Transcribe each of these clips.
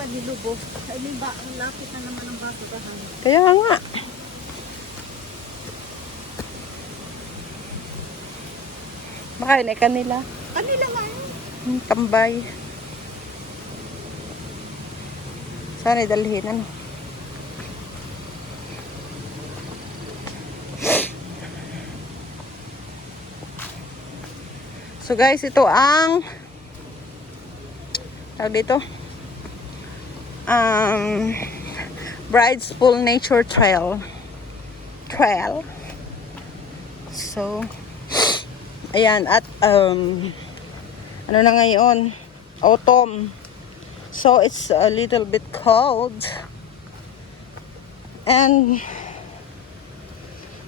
pa nilubog. Ay, may ba, ang lapit na naman ang basurahan. Kaya nga. Baka yun ay kanila. Kanila nga yun. Tambay. Sana idalhin, ano? So guys, ito ang tawag dito Bride's Pool Nature Trail. So ayan, at ano na ngayon, autumn, so it's a little bit cold and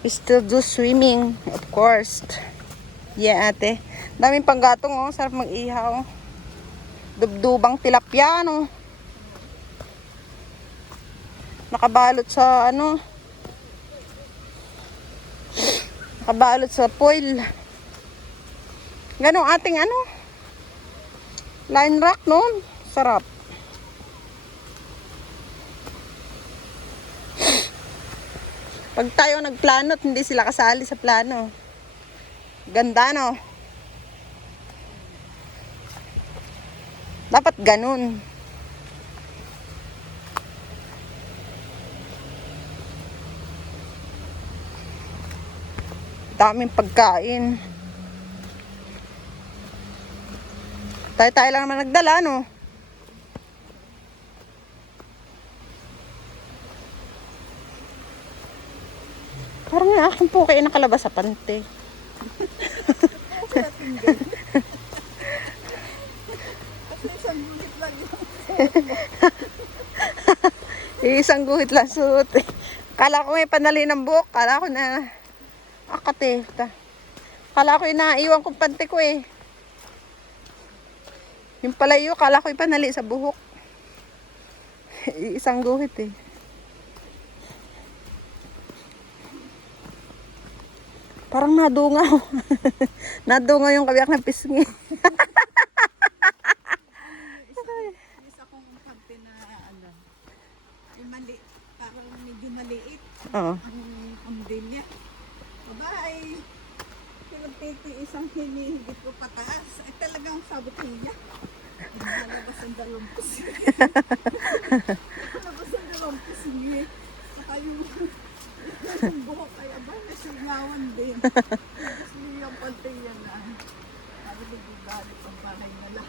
we still do swimming, of course. Yeah, ate. Daming panggatong, oh. Sarap mag-ihaw. Dubdubang tilapia, no? Nakabalot sa, ano? Nakabalot sa foil. Ganong ating, ano? Line rock, no? Sarap. Pag tayo nagplano at hindi sila kasali sa plano. Ganda, no? Dapat ganun. Daming pagkain. Tayo lang naman nagdala, no? Parang yung aking po kayo nakalabas sa pante. Isang guhit lang suot. Kala ko may panali ng buhok. Kala ko na akate. Kala ko inaiwan kong pante ko eh. Yung palayo, kala ko ipanali sa buhok. Isang guhit eh. Parang nadungaw. Nadungaw yung kabiyak ng pisngi. Isa kong pagte na, ano, yung mali, parang medyo maliit. Oo. Ang umdilya. Bye-bye. Pinagtiti isang hinihigit ko pataas. Ay talagang sabot niya. Nalabas ang dalawang pisngi. Nalabas ang dalawang pisngi. Saka yung buhok ay aba, nasingawan din. Gusto niya yung pante yan na. Sabi nagbibalik ang bahay na lang.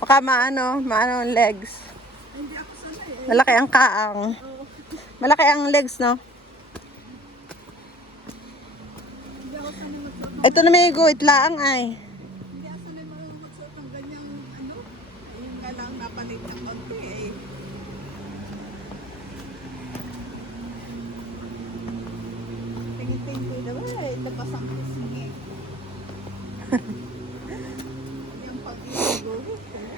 Baka maano ang legs. Hindi ako sanay eh. Malaki ang kaang. Oo. Malaki ang legs, no? Hindi ako sanay magsuot. Ito na may guhit laang ay. Hindi ako sanay magsuot ng ganyang ano. Ayun nga lang napalit ng konti eh. Tingin-tingin ko daw eh. Labas ang pisngi. Yung pag-iiguhit eh.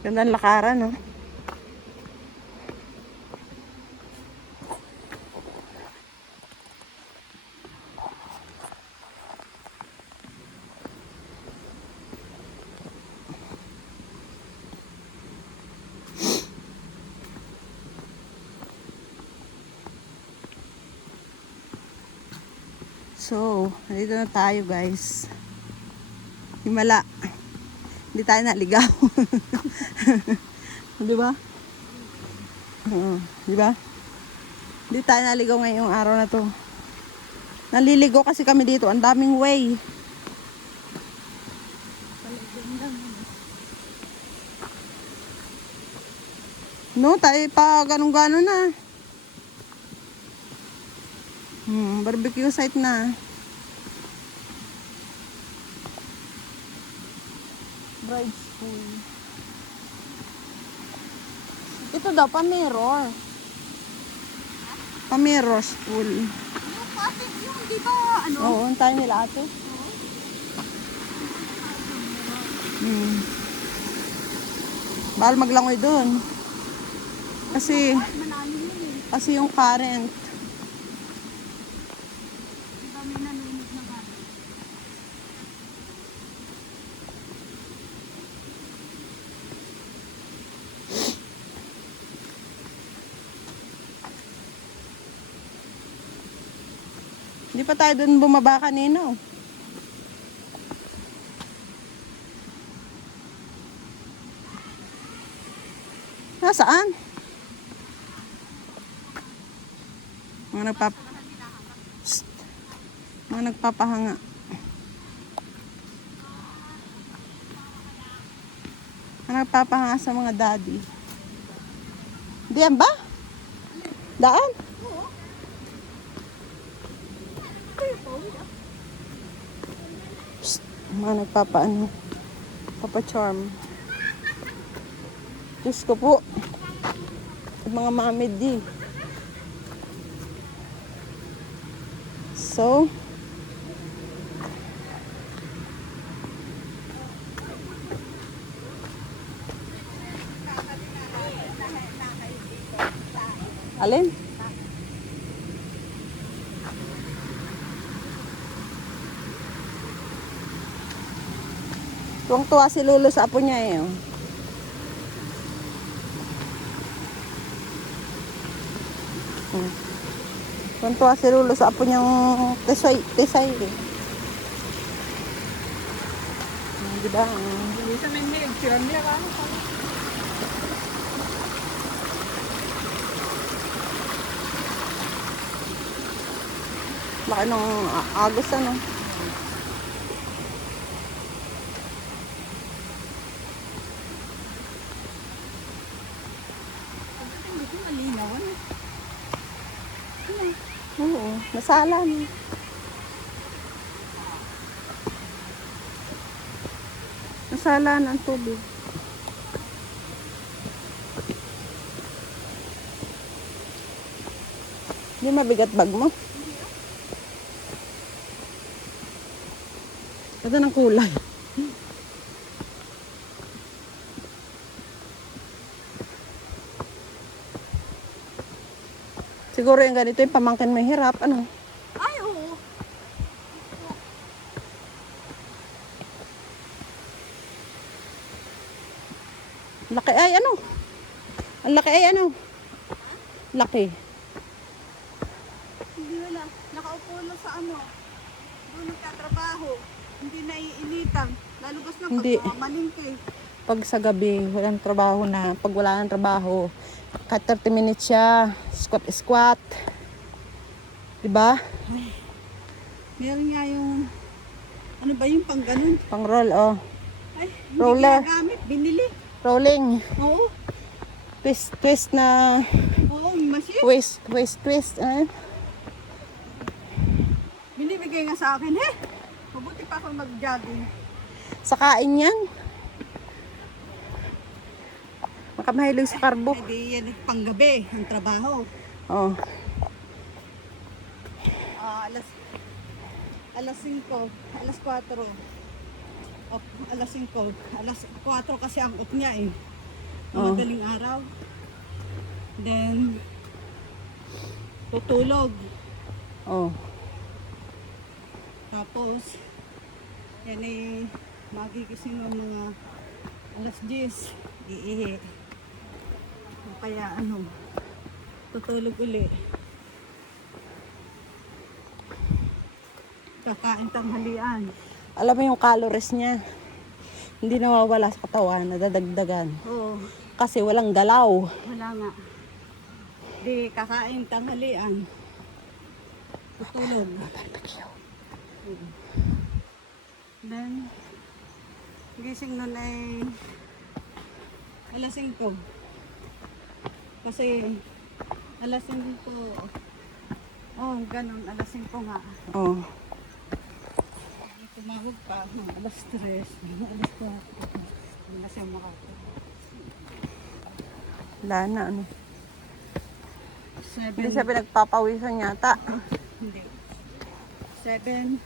Ganda ang lakaran, no? So, nandito na tayo, guys. Himala. Hindi tayo naligaw. Di ba? Oo, di ba? Hindi tayo naligaw ngayong araw na to. Naliligo kasi kami dito. Ang daming way. No, tayo pa ganun-ganon na. Barbecue site na. Bride's Pool. Ito daw, pa-mirror. Pa-mirror's pool. Yung pati, yung di ba ano? Oo, tayo nila ate. Bahal maglangoy doon. Kasi Malalim yun eh. kasi yung current. Di ba may nalunod na ba? Hindi pa tayo dun bumaba kanina. Oh. Nasaan? Mga Psst. Mga nagpapahanga. Mga nagpapahanga sa mga daddy. Diyan ba? Daan? Psst. Mga nagpapaano. Papa-charm. Diyos ko po. Mga mamedi. So, alin? Tuwang-tuwa si Lolo sa apo niya eh. Oh. Tuwang-tuwa si Lolo sa apo niyang tesay eh. Diba? Hindi sa menig. Siram niya ka. Laki ng agos ano. Hindi ko malinaw. Ano? Oo, nasalan. Nasalan ang tubig. Hindi mabigat bag mo. Ito ng kulay. Siguro yung ganito yung pamangkin may hirap. Ano? Ay, oo. Laki ay ano? Ang laki ay ano? Laki. Hindi wala. Nakaupo lang sa ano. Doon nagtatrabaho. Hindi naiinitan. Lalubas na Hindi. pag malingke. Pag sa gabi, walang trabaho na. Pag wala nang trabaho, kahit 30 minutes siya, squat. Diba? Meron nga yung, ano ba yung pang ganun? Pang roll, oh. Ay, hindi Roller. ginagamit. Binili. Rolling. Oo. Twist na Oo, yung machine. twist. Binibigay nga sa akin, mabuti pa ako mag-jogging. Sa kain yan. Makamahilig sa karbo. Hindi yan panggabi ang trabaho. Oh. Alas 5, alas 4. O, alas 5, alas 4 kasi ang off niya eh. Oh. Madaling araw. Then, tutulog. Oh. Tapos, yan eh, magigising ng mga alas 10, iihi. O kaya ano, tutulog uli. Kakain tanghalian. Alam mo yung calories niya. Hindi nawawala sa katawan, nadadagdagan. Oo, Kasi walang galaw. wala nga. Di kakain tanghalian. Tutulog. Then, gising nun ay alas 5. Kasi alas 5, oh, ganun, alas 5 nga. Oh. Tumawag pa, alas 3, alas 4. Hindi na siya makatulog. Wala na, ano. 7, Hindi siya pinagpapawisan yata. hindi. 7,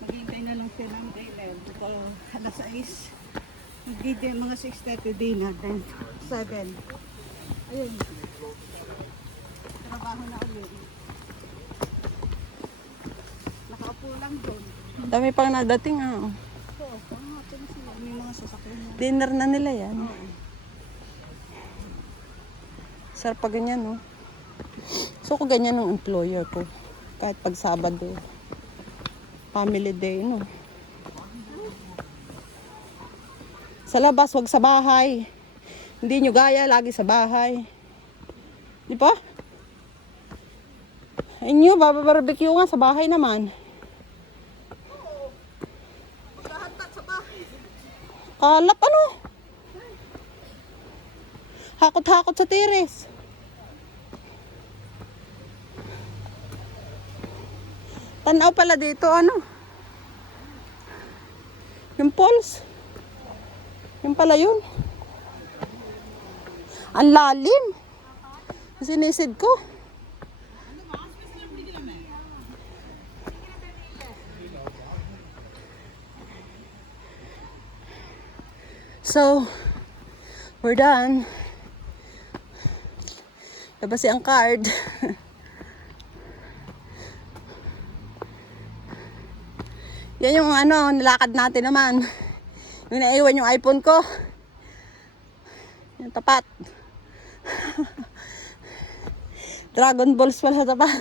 maghintay na lang sila ng dinner. Ito, alas 6, mag-dinner, mga 6:30 dinner. Then, 7. Ayun. Trabaho na ulit. Nakaupo lang doon. Dami pang nadating, ah. Oo, pangatin sila. May mga sasakyan na. Dinner na nila yan. Oo. Sarap pa ganyan, no? So, ko ganyan ng employer ko. Kahit pag Sabado. Family day, no? Sa labas, wag sa bahay. Hindi nyo gaya, lagi sa bahay. Di ba? Inyo, babarbecue nga sa bahay naman. Maghahantat sa bahay. Kalap ano? Hakot-hakot sa tiris. Tanaw pala dito, ano? Yung poles. Yung pala yun. Ang lalim. Sinisid ko. So, we're done. Labas ang card. Yan yung ano, nilakad natin naman. Yung naiwan yung iPhone ko. Yung tapat. Dragon Balls pala sa tapat.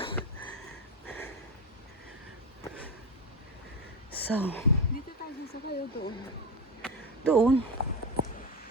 So, Dito tayo sa kayo doon. doon.